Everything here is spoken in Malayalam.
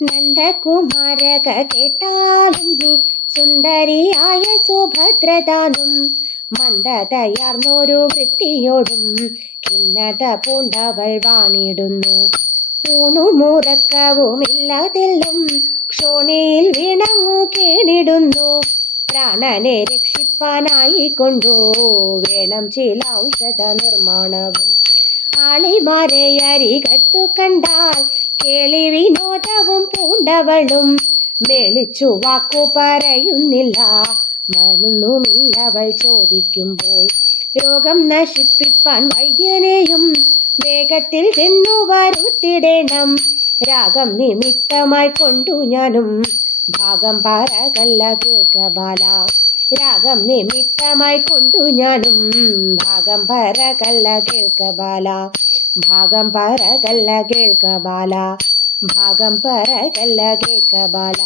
നന്ദകുമാരക കേട്ടാലും നീ സുന്ദരിയായ സുഭദ്രതാനും മന്ദതയാർന്നൊരു വൃത്തിയോടും ഖിന്നത പൂണ്ടവൾ വാണിടുന്നു. ഊണുമുറക്കവുമില്ലതെല്ലും ക്ഷോണിയിൽ വിണങ്ങു കേണിടുന്നു. പ്രാണനെ രക്ഷിപ്പാനായി കൊണ്ടു വേണം ചില ഔഷധ നിർമ്മാണവും. ആളിമാരെ അരികത്തു കണ്ടാൽ കേളി വിനോദവും പൂണ്ടവളും മേളിച്ചു വാക്കു പറയുന്നില്ല. മരുന്നുമില്ലവൾ ചോദിക്കുമ്പോൾ. രോഗം നശിപ്പിപ്പാൻ വൈദ്യനെയും വേഗത്തിൽ ചെന്നു വരുത്തിടേണം. രാഗം നിമിത്തമായി കൊണ്ടു ഞാനും ഭാഗം പറകല്ല കേൾക്കബാല. രാഗം നിമിത്തമായി കൊണ്ടു ഞാനും ഭാഗം പറകല്ല കേൾക്കബാല. ഭാഗം പറകല്ല കേൾക്കബാല. ഭാഗം പറകല്ല കേൾക്കബാല.